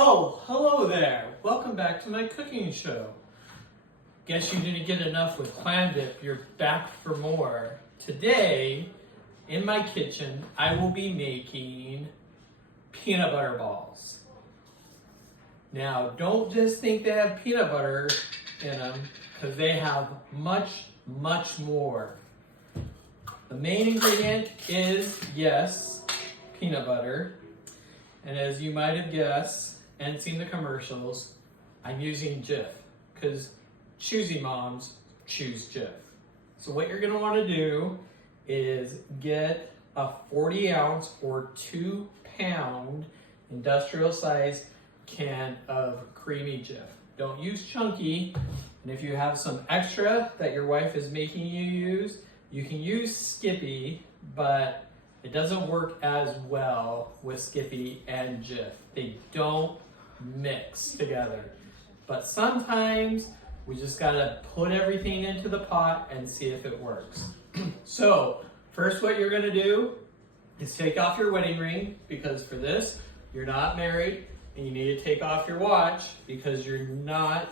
Oh, hello there. Welcome back to my cooking show. Guess you didn't get enough with clam dip. You're back for more. Today, in my kitchen, I will be making peanut butter balls. Now, don't just think they have peanut butter in them, because they have much, much more. The main ingredient is, yes, peanut butter. And as you might have guessed and seen the commercials, I'm using Jif because choosy moms choose Jif. So what you're gonna wanna do is get a 40 ounce or 2 pound industrial size can of creamy Jif. Don't use chunky, and if you have some extra that your wife is making you use, you can use Skippy, but it doesn't work as well with Skippy and Jif. They don't mix together. But sometimes we just gotta put everything into the pot and see if it works. So, first what you're gonna do is take off your wedding ring, because for this, you're not married, and you need to take off your watch because you're not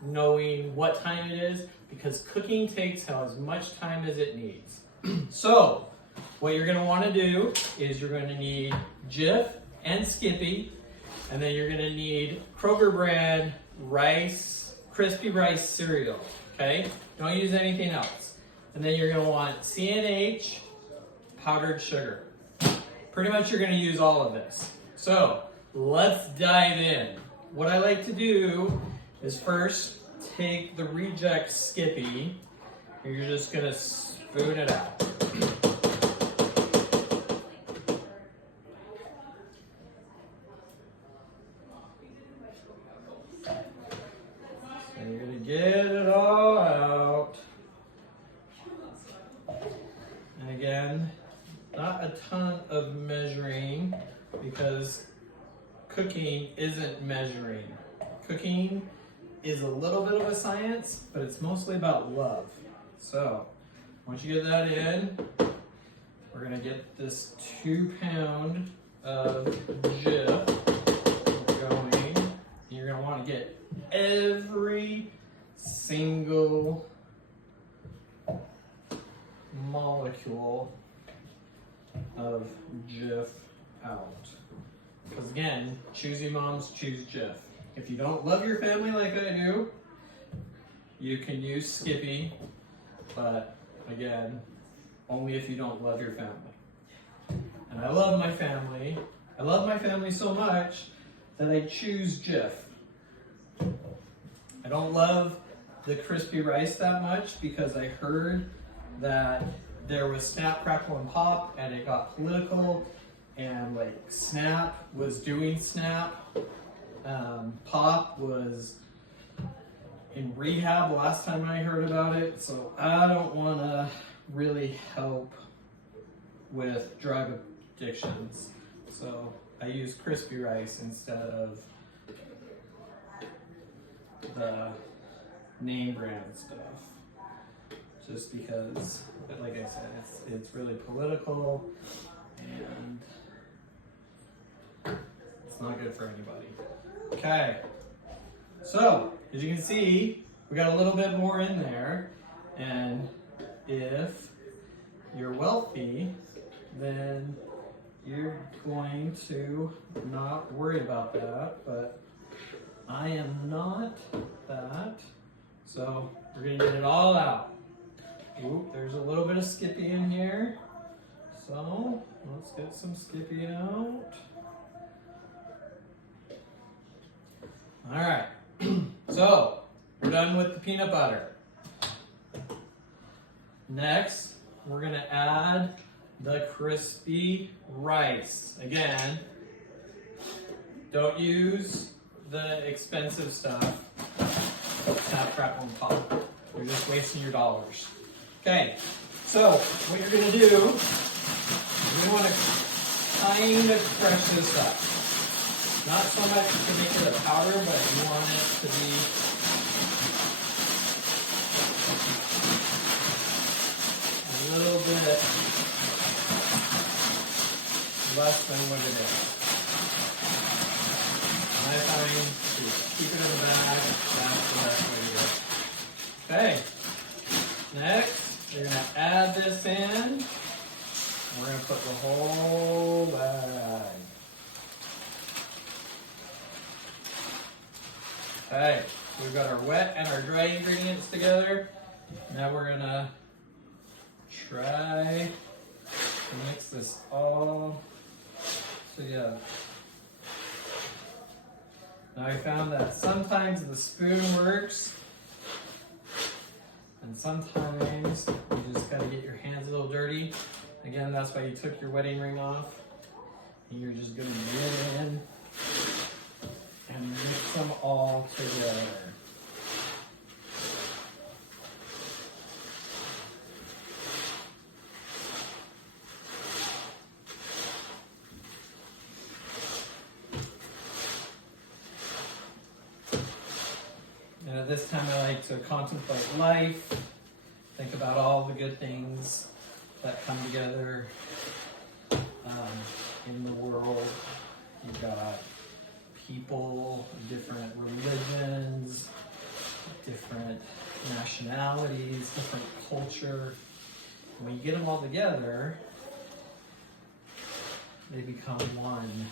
knowing what time it is, because cooking takes as much time as it needs. So, what you're gonna wanna do is you're gonna need Jif and Skippy, and then you're gonna need Kroger brand rice, crispy rice cereal, okay? Don't use anything else. And then you're gonna want CNH powdered sugar. Pretty much you're gonna use all of this. So, let's dive in. What I like to do is first take the reject Skippy, and you're just gonna spoon it out. And you're gonna get it all out. And again, not a ton of measuring, because cooking isn't measuring. Cooking is a little bit of a science, but it's mostly about love. So, once you get that in, we're gonna get this 2 pound of Jif going. You're gonna wanna get every single molecule of Jif out. Because again, choosy moms choose Jif. If you don't love your family like I do, you can use Skippy, but again, only if you don't love your family. And I love my family. I love my family so much that I choose Jif. I don't love the crispy rice that much because I heard that there was Snap, Crackle, and Pop, and it got political, and like Snap was doing Snap. Pop was in rehab last time I heard about it, so I don't want to really help with drug addictions. So I use crispy rice instead of the name brand stuff, just because, like I said, it's really political and it's not good for anybody. Okay, so as you can see, we got a little bit more in there, and if you're wealthy, then you're going to not worry about that, but I am not that, so we're gonna get it all out. Oop, there's a little bit of Skippy in here, so let's get some Skippy out. All right, so we're done with the peanut butter. Next, we're gonna add the crispy rice. Again, don't use the expensive stuff. Snap, Crackle, and Pop. You're just wasting your dollars. Okay, so what you're gonna do, you're gonna wanna kind of crush this up. Not so much to make it a powder, but you want it to be a little bit less than what it is. And I Okay, we've got our wet and our dry ingredients together. Now we're gonna try to mix this all together. Now I found that sometimes the spoon works, and sometimes you just gotta get your hands a little dirty. Again, that's why you took your wedding ring off. And you're just gonna get in and mix them all together. And at this time I like to contemplate life, think about all the good things that come together in the world. You've got people, different religions, different nationalities, different culture. And when you get them all together, they become one.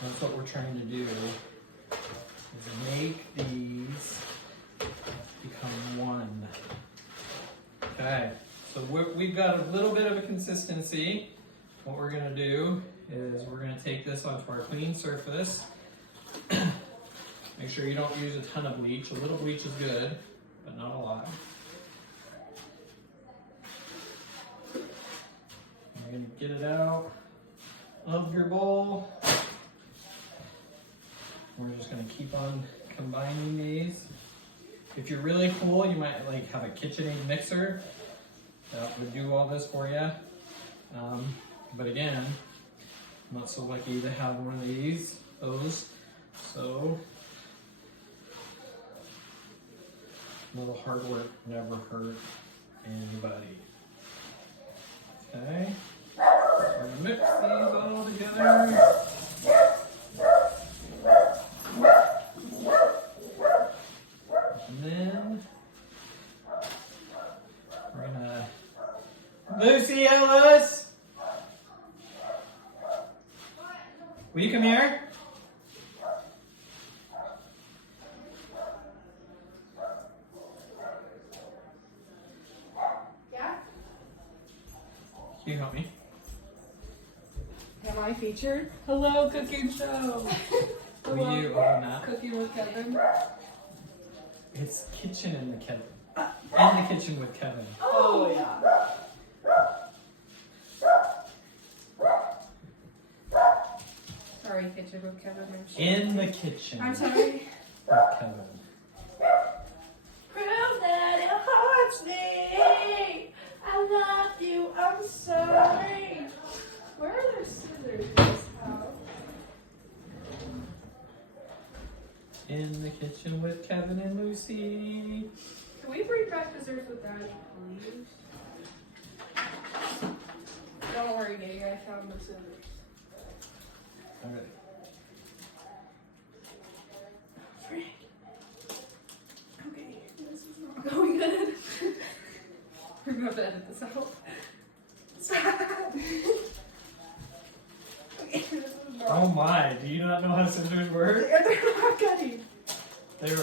That's what we're trying to do, is make these become one. Okay, so we've got a little bit of a consistency. What we're gonna do is we're gonna take this onto our clean surface. Make sure you don't use a ton of bleach. A little bleach is good, but not a lot. You're gonna get it out of your bowl. We're just gonna keep on combining these. If you're really cool, you might like have a KitchenAid mixer that would do all this for you. But again, I'm not so lucky to have one of those. So, a little hard work never hurt anybody. Okay, we're gonna mix these all together. And then we're gonna, Lucy Ellis, will you come here? Yeah? Can you help me? Am I featured? Hello, cooking show. Will you open that? Cooking with Kevin. It's kitchen in the Kevin. In the kitchen with Kevin. Oh yeah. Sorry, kitchen with Kevin. In the kitchen I'm sorry. with Kevin. Prove that it haunts me. I love you. I'm sorry. Where are there scissors in this house? In the kitchen with Kevin and Lucy. Can we bring back desserts with Daddy, please? Don't worry, gang. I found the scissors. Okay. Frank. Okay, this is not going good. We're going to edit this out. Stop. Okay, this is Oh wrong. my, do you not know how scissors work? They're not cutting. There we go.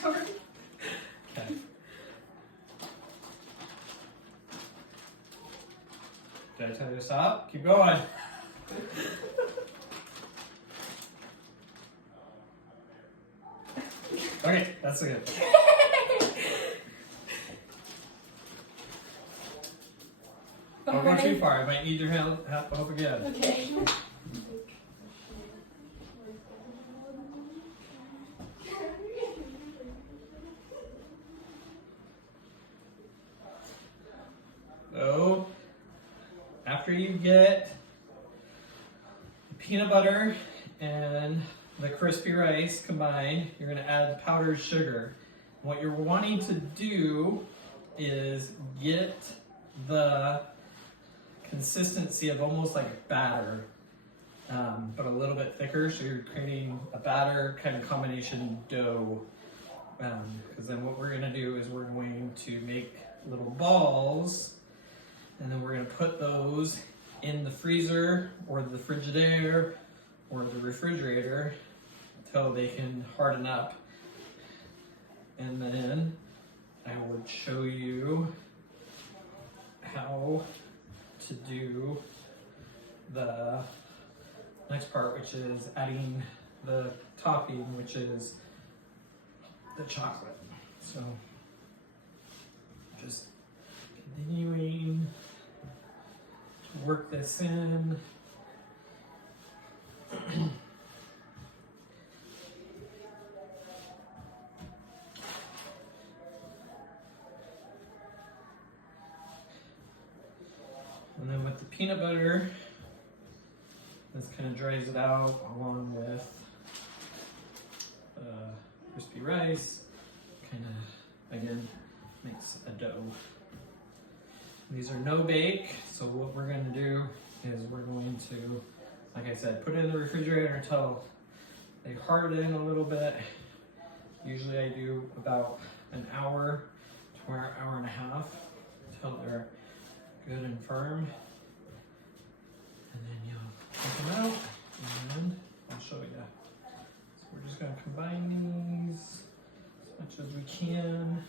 Sorry. Okay. Did I tell you to stop? Keep going. Okay, that's good. Don't go too far. I might need your help again. Okay. So, after you get the peanut butter and the crispy rice combined, you're going to add powdered sugar. What you're wanting to do is get the consistency of almost like a batter, but a little bit thicker. So you're creating a batter kind of combination dough. Because then what we're going to do is we're going to make little balls, and then we're going to put those in the freezer or the Frigidaire or the refrigerator until they can harden up. And then I would show you how to do the next part, which is adding the topping, which is the chocolate. So just continuing to work this in. And then with the peanut butter, this kind of dries it out along with crispy rice. Kind of, again, makes a dough. These are no bake, so what we're going to do is we're going to, like I said, put it in the refrigerator until they harden a little bit. Usually I do about an hour to an hour and a half until they're good and firm. And then you'll take them out and I'll show you. So we're just going to combine these as much as we can.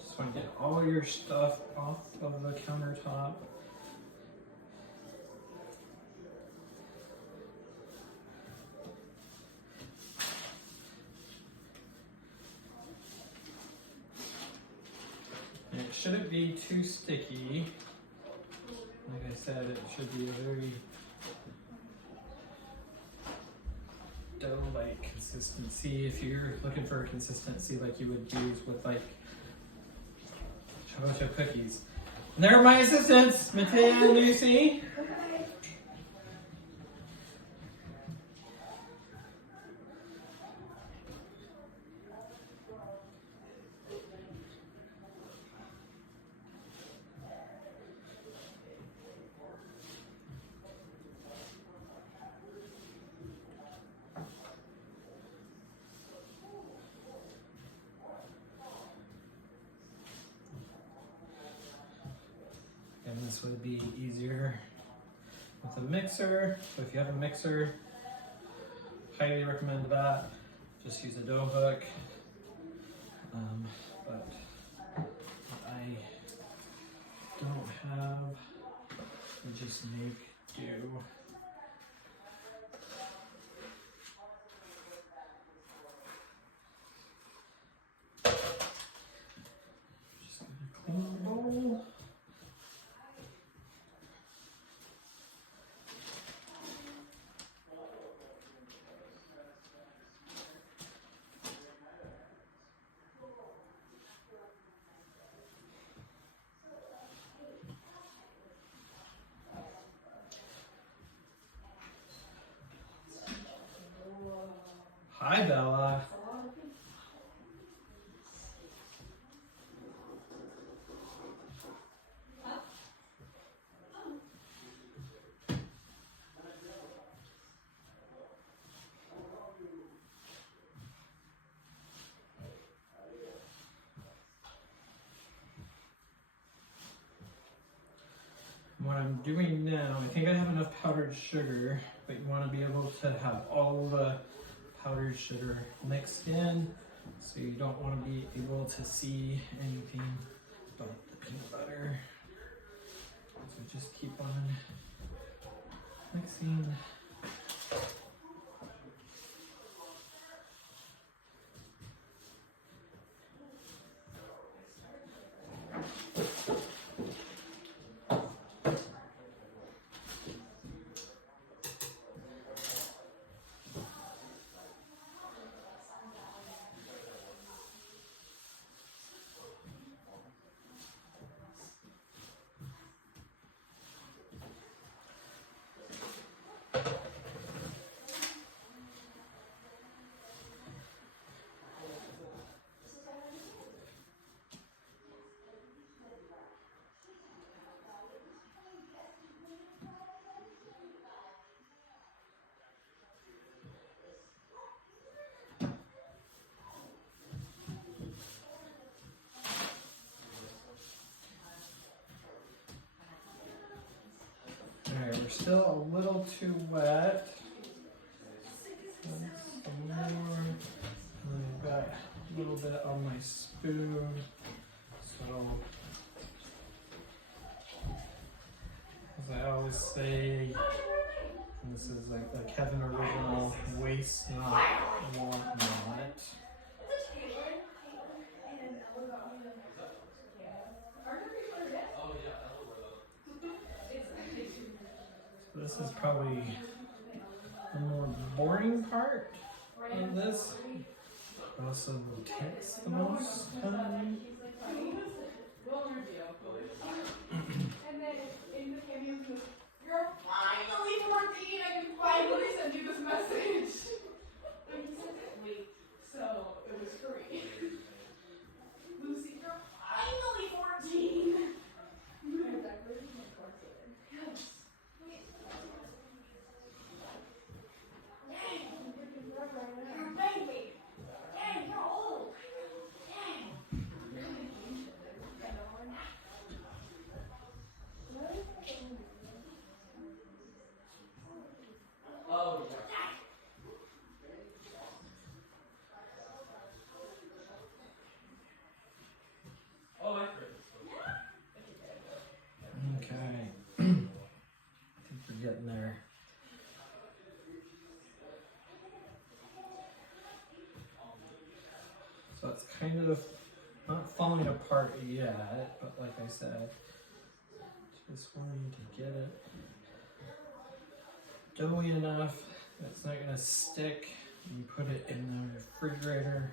Just want to get all your stuff off of the countertop. And it shouldn't be too sticky. Like I said, it should be a very dough-like consistency. If you're looking for a consistency like you would use with like chocolate chip cookies. And there are my assistants, Mattea and Lucy. Okay. And this would be easier with a mixer. So if you have a mixer, highly recommend that. Just use a dough hook. But I don't have, I just make do. Just gonna clean the bowl. Hi, Bella. What I'm doing now, I think I have enough powdered sugar, but you want to be able to have all the powdered sugar mixed in, so you don't want to be able to see anything but the peanut butter. So just keep on mixing. still a little too wet. Some more. And I've got a little bit on my spoon. So, as I always say, this is like the Kevin original, waste not, want not. So this is probably the more boring part of this. Also takes the most time. You're finally 14. I can finally send you this message. Wait, so it was free. Lucy, you're finally 14. Yes. Dang, you're a baby. Dang, you're old. Dang. Okay. I think we're getting there. So it's kind of not falling apart yet, but like I said, just wanting to get it doughy enough that it's not gonna stick. You put it in the refrigerator.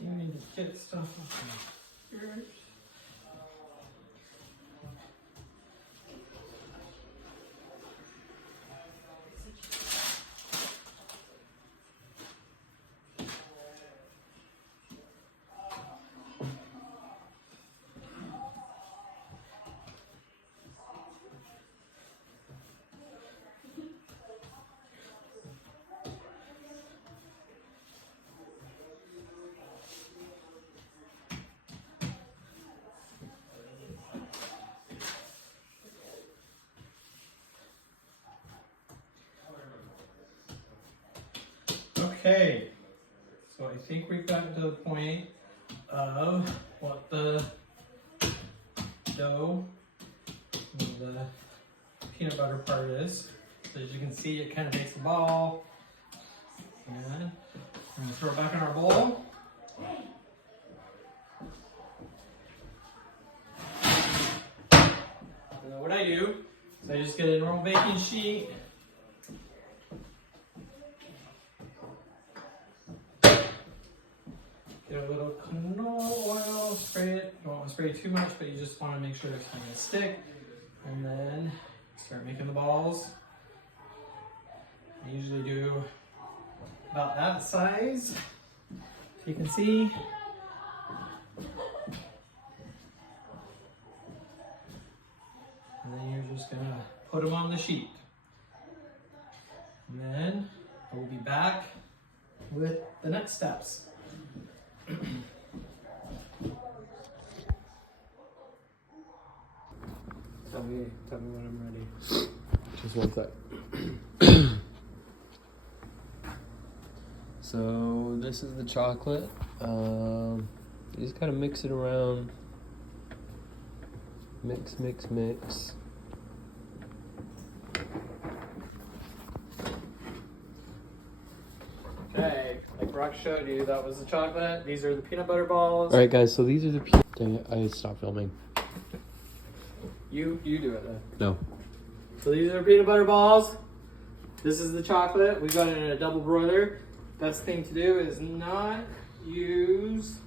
You need to get stuff up here. Okay, so I think we've gotten to the point of what the dough, the peanut butter part is. So as you can see, it kind of makes a ball. And we're gonna throw it back in our bowl. And then what I do is I just get a normal baking sheet. Get a little canola oil, spray it. You don't want to spray too much, but you just want to make sure it's going to stick. And then start making the balls. I usually do about that size, if you can see. And then you're just going to put them on the sheet. And then I will be back with the next steps. Tell me when I'm ready. Just one sec. So this is the chocolate. You just gotta mix it around Mix, mix, mix. Okay, like Brock showed you, that was the chocolate. These are the peanut butter balls. All right, guys. So these are the. Dang it! I stopped filming. You do it then. No. So these are peanut butter balls. This is the chocolate. We got it in a double broiler. Best thing to do is not use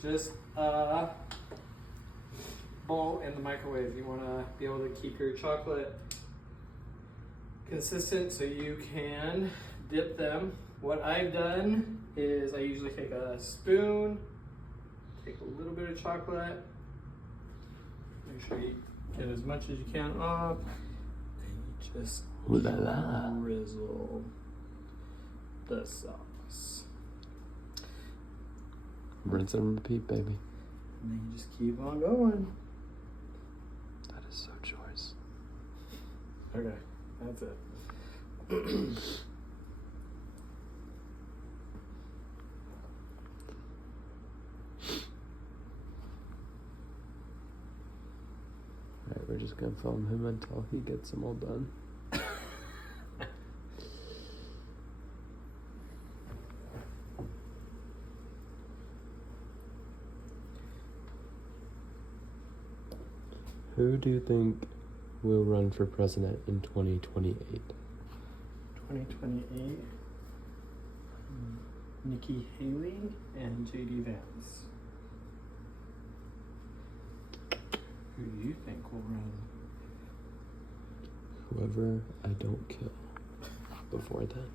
just a bowl in the microwave. You want to be able to keep your chocolate consistent so you can dip them. What I've done is I usually take a spoon, take a little bit of chocolate, make sure you get as much as you can off, and you just Ooh la la. drizzle the sauce. Rinse and repeat, baby. And then you just keep on going. That is so choice. Okay, that's it. All right, we're just gonna film him until he gets them all done. Who do you think will run for president in 2028? 2028. Nikki Haley and JD Vance. Who do you think will run? Whoever I don't kill before then.